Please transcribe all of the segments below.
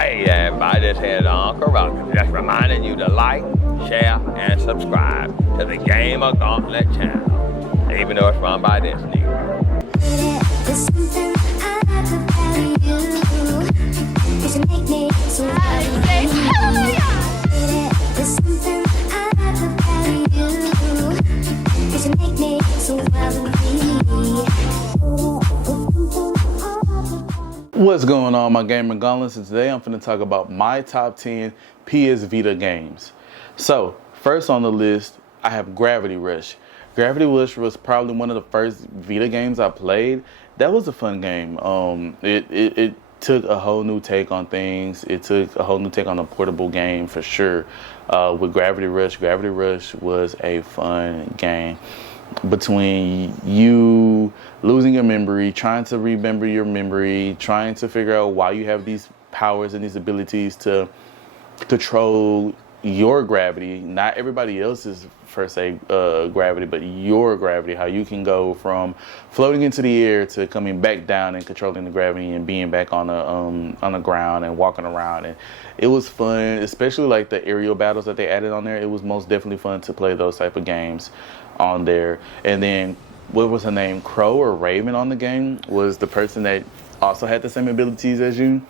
Hey everybody, this is Uncle Roger. Just reminding you to like, share, and subscribe to the GamerGauntlet channel, even though it's run by this nigga. What's going on, my GamerGauntlets? And today I'm going to talk about my top 10 PS Vita games. So, first on the list, I have Gravity Rush. Gravity Rush was probably one of the first Vita games I played. That was a fun game. It took a whole new take on things. It took a whole new take on a portable game for sure. With Gravity Rush was a fun game. Between you losing your memory, trying to remember your memory, trying to figure out why you have these powers and these abilities to control your gravity, not everybody else's per se gravity, but your gravity, how you can go from floating into the air to coming back down and controlling the gravity and being back on the ground and walking around. And it was fun, especially like the aerial battles that they added on there. It was most definitely fun to play those type of games on there. And then what was her name, Crow or Raven on the game, was the person that also had the same abilities as you.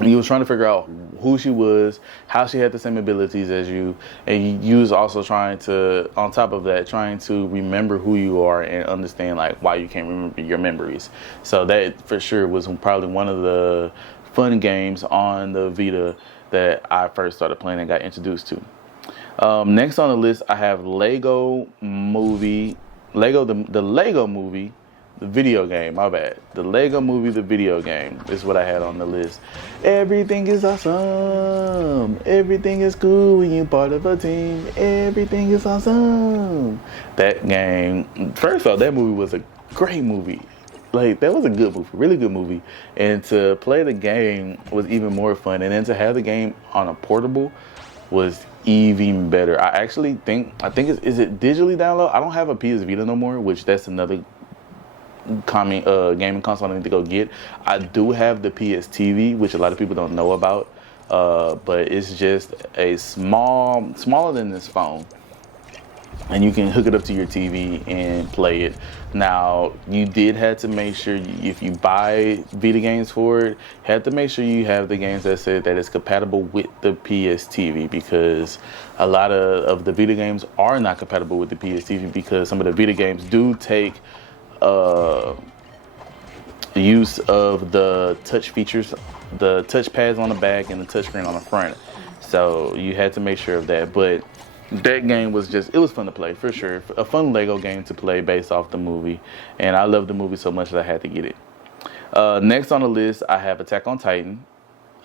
And you was trying to figure out who she was, how she had the same abilities as you, and you was also trying to, on top of that, trying to remember who you are and understand like why you can't remember your memories. So that for sure was probably one of the fun games on the Vita that I first started playing and got introduced to. Next on the list, I have the Lego Movie, the video game, my bad. The Lego Movie, the video game is what I had on the list. Everything is awesome. Everything is cool when you're part of a team. Everything is awesome. That game, first off, that movie was a great movie. Like, that was a good movie, really good movie. And to play the game was even more fun. And then to have the game on a portable was even better. I think is it digitally download? I don't have a PS Vita no more, which that's another gaming console I need to go get. I do have the PS TV, which a lot of people don't know about, but it's just a smaller than this phone, and you can hook it up to your TV and play it. Now, you did have to make sure if you buy Vita games for it, have to make sure you have the games that say that it's compatible with the PS TV, because a lot of the Vita games are not compatible with the PS TV, because some of the Vita games do take use of the touch features, the touch pads on the back and the touch screen on the front. So you had to make sure of that. But that game was it was fun to play for sure. A fun Lego game to play based off the movie. And I love the movie so much that I had to get it. Next on the list, I have Attack on Titan.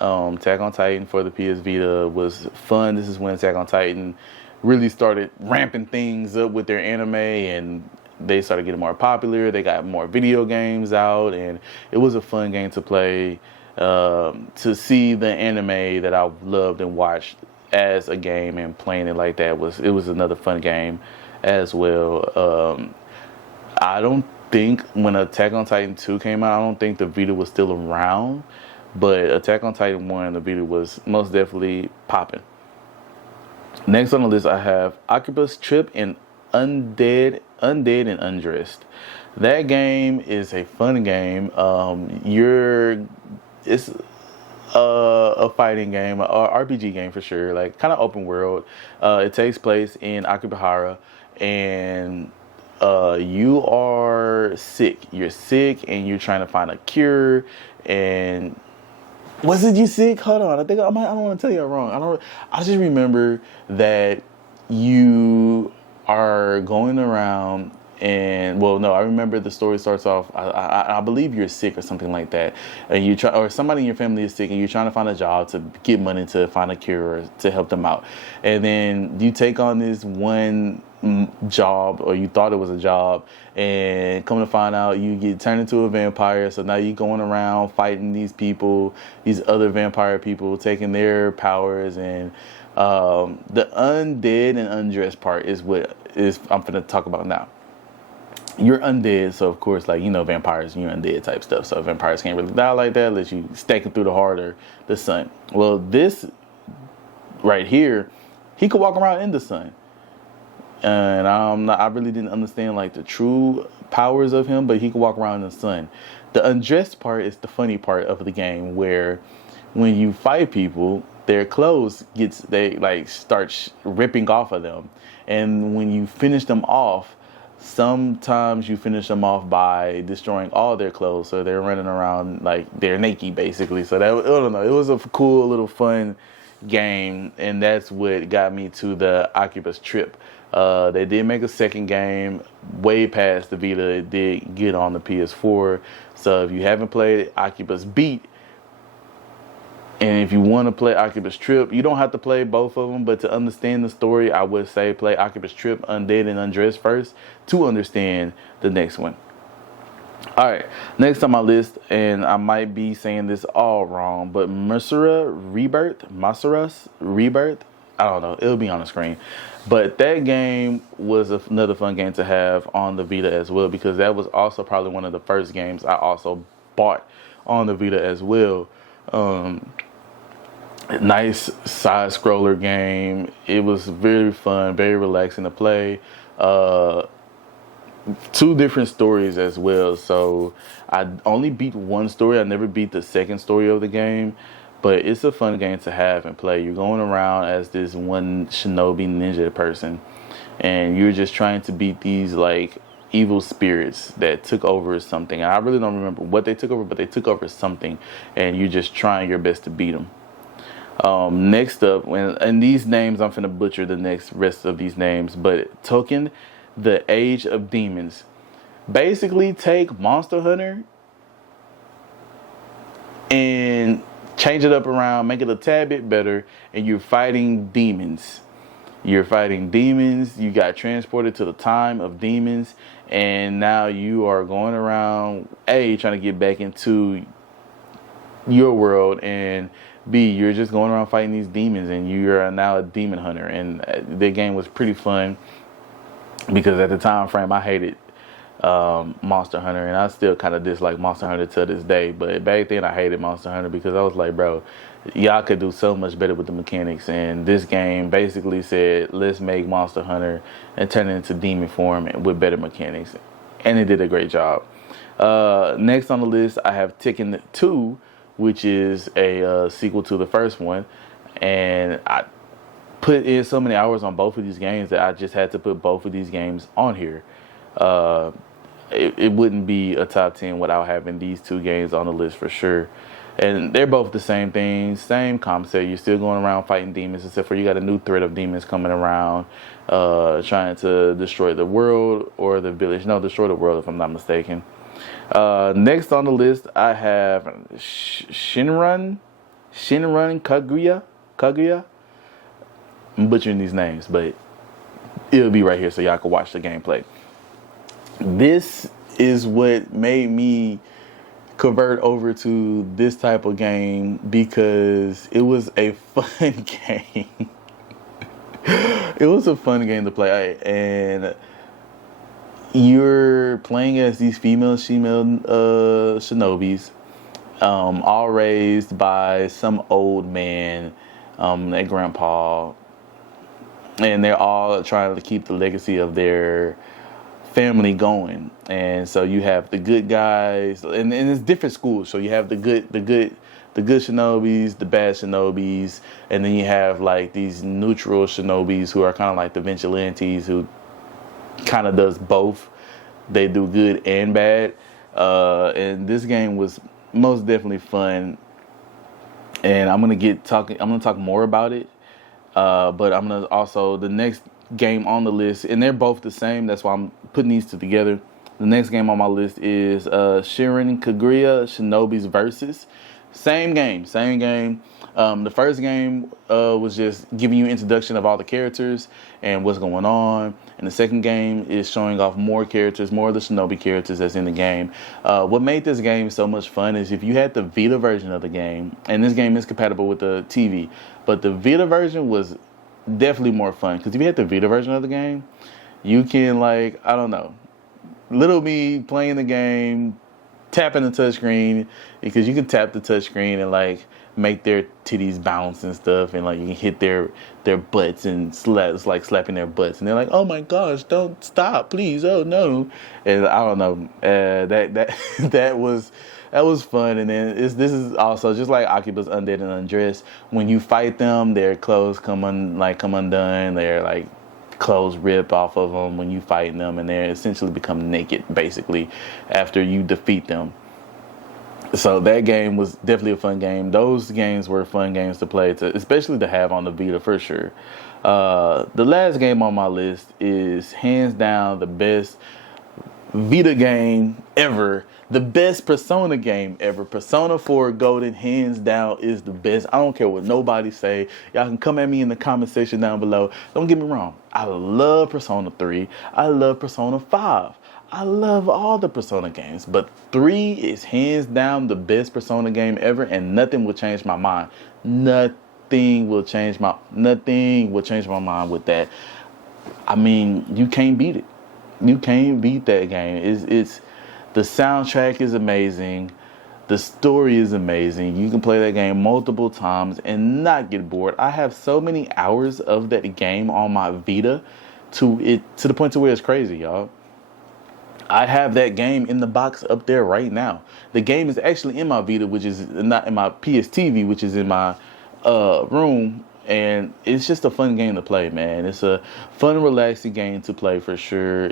Attack on Titan for the PS Vita was fun. This is when Attack on Titan really started ramping things up with their anime, and they started getting more popular. They got more video games out, and it was a fun game to play. To see the anime that I loved and watched as a game and playing it like that it was another fun game as well. I don't think when Attack on Titan 2 came out, I don't think the Vita was still around, but Attack on Titan 1, the Vita was most definitely popping. Next on the list, I have Octopus Trip and Undead and Undressed. That game is a fun game. It's a fighting game, a RPG game for sure, like kind of open world. It takes place in Akihabara, and you are sick. You're sick, and you're trying to find a cure. And was it you sick? Hold on, I don't want to tell you wrong. I just remember that you are going around, and I remember the story starts off, I believe you're sick or something like that, and or somebody in your family is sick, and you're trying to find a job to get money to find a cure or to help them out. And then you take on this one job, or you thought it was a job, and come to find out you get turned into a vampire. So now you're going around fighting these people, these other vampire people, taking their powers. And the undead and undressed part is what I'm going to talk about now. you're undead, so of course, like, you know, vampires, you're undead type stuff. So vampires can't really die like that unless you stacking through the heart or the sun. Well, this right here, he could walk around in the sun. And I really didn't understand like the true powers of him, but he could walk around in the sun. The undressed part is the funny part of the game, where when you fight people, their clothes they like start ripping off of them, and when you finish them off, sometimes you finish them off by destroying all their clothes, so they're running around like they're naked basically. So that, I don't know, it was a cool little fun game, and that's what got me to the Oculus trip. They did make a second game way past the Vita. It did get on the PS4. So if you haven't played Oculus Beat, and if you want to play Oculus Trip, you don't have to play both of them, but to understand the story, I would say play Oculus Trip Undead and Undressed first to understand the next one. Alright, next on my list, and I might be saying this all wrong, but Masura Rebirth, I don't know, it'll be on the screen. But that game was another fun game to have on the Vita as well, because that was also probably one of the first games I also bought on the Vita as well. Nice side scroller game. It was very fun, very relaxing to play. Two different stories as well. So I only beat one story. I never beat the second story of the game. But it's a fun game to have and play. You're going around as this one shinobi ninja person, and you're just trying to beat these like evil spirits that took over something. And I really don't remember what they took over, but they took over something, and you're just trying your best to beat them. Next up, and these names, I'm finna butcher the rest of these names, but Token, the Age of Demons. Basically take Monster Hunter and change it up around, make it a tad bit better, and you're fighting demons. You got transported to the time of demons, and now you are going around, A, trying to get back into your world, and B, you're just going around fighting these demons, and you're now a demon hunter. And the game was pretty fun, because at the time frame I hated Monster Hunter, and I still kind of dislike Monster Hunter to this day. But back then I hated Monster Hunter because I was like, bro, y'all could do so much better with the mechanics. And this game basically said, let's make Monster Hunter and turn it into demon form with better mechanics, and it did a great job. Next on the list, I have Tekken 2, which is a sequel to the first one, and I put in so many hours on both of these games that I just had to put both of these games on here. It wouldn't be a top 10 without having these two games on the list for sure. And they're both the same thing, same concept. You're still going around fighting demons, except for you got a new threat of demons coming around, trying to destroy the world or the village. No, destroy the world if I'm not mistaken. Next on the list, I have Shinran Kaguya. I'm butchering these names, but it'll be right here so y'all can watch the gameplay. This is what made me convert over to this type of game, because it was a fun game. It was a fun game to play, and you're playing as these female shinobis, all raised by some old man, their grandpa, and they're all trying to keep the legacy of their family going. And so you have the good guys, and it's different schools. So you have the good shinobis, the bad shinobis, and then you have like these neutral shinobis who are kind of like the vigilantes, who kind of does both. They do good and bad. And this game was most definitely fun. And I'm gonna talk more about it. But I'm gonna also, the next game on the list, and they're both the same, that's why I'm putting these two together. The next game on my list is Shirin Kaguya Shinobi's Versus. Same game. The first game was just giving you introduction of all the characters and what's going on. And the second game is showing off more characters, more of the Shinobi characters that's in the game. What made this game so much fun is if you had the Vita version of the game, and this game is compatible with the TV, but the Vita version was definitely more fun, because if you had the Vita version of the game, you can, like, I don't know, little me playing the game, tapping the touchscreen, because you can tap the touchscreen and like make their titties bounce and stuff, and like you can hit their butts and it's like slapping their butts, and they're like, oh my gosh, don't stop, please, oh no. And I don't know, that was fun. And then this is also just like Oculus Undead and Undressed. When you fight them, their clothes come undone. They're like clothes rip off of them when you fight them, and they essentially become naked basically after you defeat them. So that game was definitely a fun game. Those games were fun games to play, especially to have on the Vita for sure. The last game on my list is hands down the best Vita game ever. The best Persona game ever. Persona 4 Golden, hands down, is the best. I don't care what nobody say. Y'all can come at me in the comment section down below. Don't get me wrong. I love Persona 3. I love Persona 5. I love all the Persona games, but 3 is hands down the best Persona game ever, and nothing will change my mind. Nothing will change my mind with that. I mean, you can't beat it. You can't beat that game. It's the soundtrack is amazing. The story is amazing. You can play that game multiple times and not get bored. I have so many hours of that game on my Vita to the point to where it's crazy, y'all. I have that game in the box up there right now. The game is actually in my Vita, which is not in my PS TV, which is in my room. And it's just a fun game to play, man. It's a fun, relaxing game to play for sure.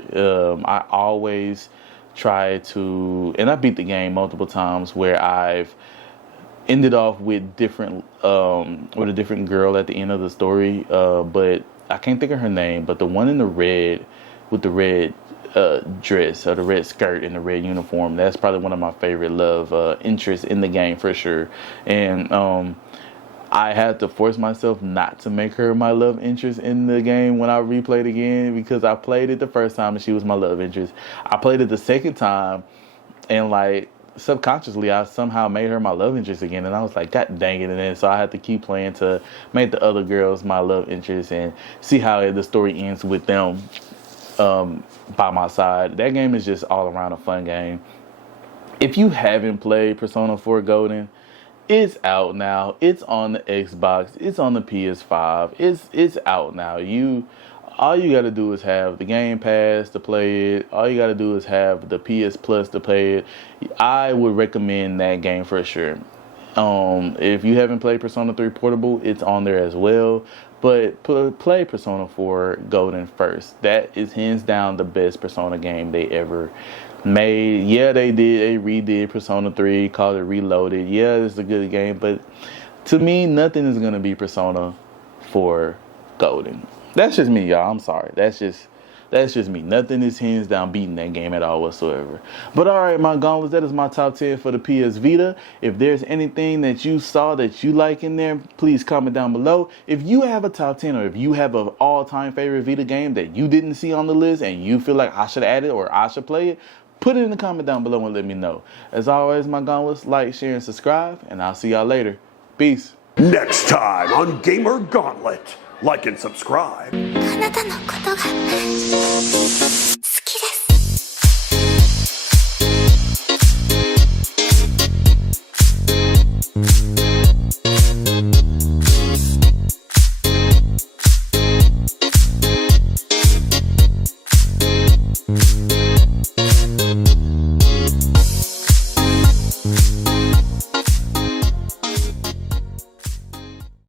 I always try to, and I beat the game multiple times where I've ended off with a different girl at the end of the story. But I can't think of her name. But the one in the red, with the red dress, or the red skirt and the red uniform, that's probably one of my favorite love interests in the game for sure. And I had to force myself not to make her my love interest in the game when I replayed again, because I played it the first time and she was my love interest. I played it the second time and like subconsciously I somehow made her my love interest again, and I was like, God dang it. And then so I had to keep playing to make the other girls my love interest and see how the story ends with them by my side. That game is just all around a fun game. If you haven't played Persona 4 Golden, it's out now. It's on the Xbox. It's on the PS5. It's out now. All you gotta do is have the Game Pass to play it. All you gotta do is have the PS Plus to play it. I would recommend that game for sure. If you haven't played Persona 3 Portable, it's on there as well. But play Persona 4 Golden first. That is hands down the best Persona game they ever made. Yeah, they redid Persona 3, called it Reloaded. Yeah, it's a good game, but to me, nothing is gonna be Persona 4 Golden. That's just me, y'all. I'm sorry. That's just me. Nothing is hands down beating that game at all whatsoever. But all right, my gauntlets, that is my top 10 for the PS Vita. If there's anything that you saw that you like in there, please comment down below. If you have a top 10, or if you have an all-time favorite Vita game that you didn't see on the list and you feel like I should add it or I should play it, put it in the comment down below and let me know. As always, my gauntlets, like, share, and subscribe, and I'll see y'all later. Peace. Next time on Gamer Gauntlet, like and subscribe. あなたのことが